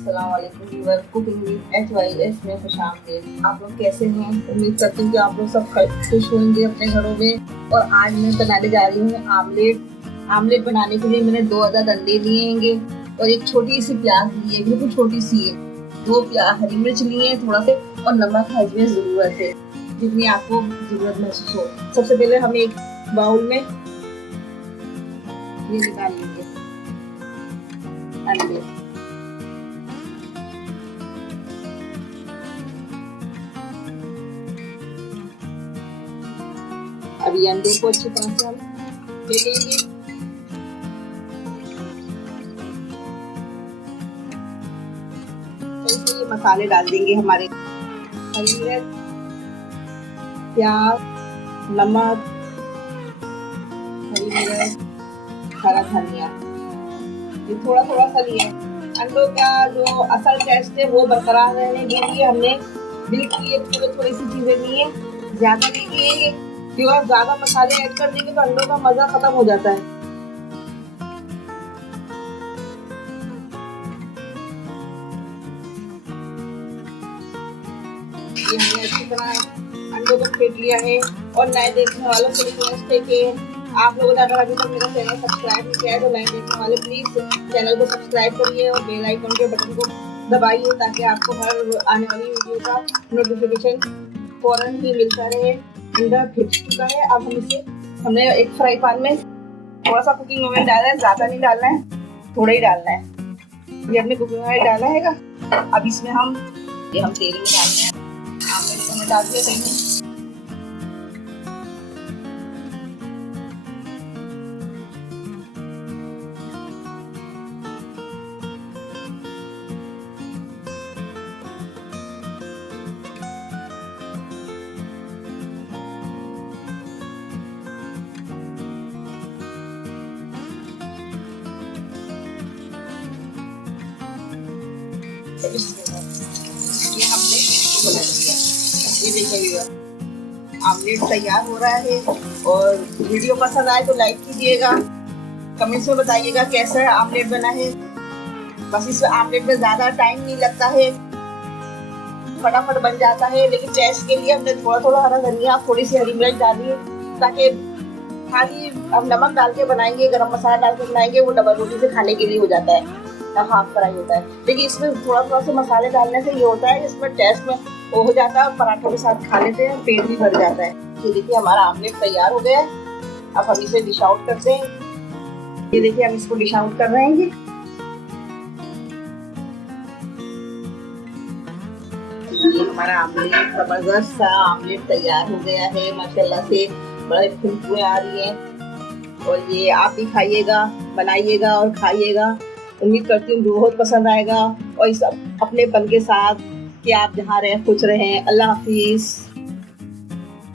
अस्सलाम वालेकुम viewer, cooking with HYS में खुशामदीद। आप लोग कैसे हैं? उम्मीद करती हूँ कि आप लोग सब खुश होंगे अपने घरों में। और आज मैं बनाने जा रही हूँ आमलेट बनाने के लिए मैंने 2 अदद अंडे लिए होंगे और एक छोटी सी प्याज ली है, बिल्कुल छोटी सी है। 2 हरी मिर्च लिए हैं थोड़ा से, और नमक हजमे ज़रूरत है, जितनी आपको ज़रूरत महसूस हो। सबसे पहले हम एक बाउल में ये निकाल लेंगे अंडे। अभी अंडे को अच्छी तरह से हम फेंटेंगे। तो इसमें ये मसाले डाल देंगे हमारे, हरी मिर्च, प्याज, नमक, हरी मिर्च, हरा धनिया, ये थोड़ा थोड़ा सा लिया है। अंडों का जो असल टेस्ट है वो बरकरार रहने के लिए हमने बिल्कुल ये थोड़ी सी चीजें ली है, ज्यादा नहीं लिए, क्योंकि ज्यादा मसाले ऐड कर देंगे तो अंडों का मजा खत्म हो जाता है। ये हमने अच्छी तरह अंडों को फेंट लिया है। और नए देखने वालों से रिक्वेस्ट है कि आप लोगों ने अगर अभी तक मेरा चैनल सब्सक्राइब नहीं किया है तो नए देखने वाले प्लीज चैनल को सब्सक्राइब करिए और बेल आइकन के बटन को दबाइए, ताकि आपको हर आने वाली वीडियो का नोटिफिकेशन फौरन ही मिलता रहे। अंडा फिट चुका है। अब हमने एक फ्राई पैन में थोड़ा सा कुकिंग ऑयल डाला है, ज्यादा नहीं डालना है, थोड़ा ही डालना है। ये हमने कुकिंग ऑयल डाला है। अब इसमें हम तेल में डालते हैं। आमलेट को मैं डाल दिया तेल में। ये हमने बना लिया। ये देखिए आमलेट तैयार हो रहा है। और वीडियो पसंद आए तो लाइक कीजिएगा, कमेंट्स में बताइएगा कैसा आमलेट बना है। बस इस आमलेट में ज्यादा टाइम नहीं लगता है, फटाफट बन जाता है। लेकिन टेस्ट के लिए हमने थोड़ा थोड़ा हरा धनिया, थोड़ी सी हरी मिर्च डाली है, ताकि खाली अब नमक डाल के बनाएंगे, गरम मसाला डाल के बनाएंगे, वो डबल रोटी से खाने के लिए हो जाता है, हाफ फ्राई होता है। लेकिन इसमें थोड़ा थोड़ा से मसाले डालने से ये होता है, इसमें टेस्ट में वो हो जाता है, पराठों के साथ खा लेते हैं, पेट भी भर जाता है। ये देखिए हमारा आमलेट तैयार हो गया है। अब हम इसे डिश आउट करते हैं। ये देखिए हम इसको डिश आउट कर रहे हैं। ये हमारा आमलेट, जबरदस्त सा आमलेट तैयार हो गया है। माशाल्लाह से बड़े खुशबुएं आ रही हैं। और ये आप भी खाइएगा, बनाइएगा और खाइएगा। उम्मीद करती हूँ बहुत पसंद आएगा। और इस अपनेपन के साथ कि आप जहाँ रहें खुश रहें। अल्लाह हाफिज़।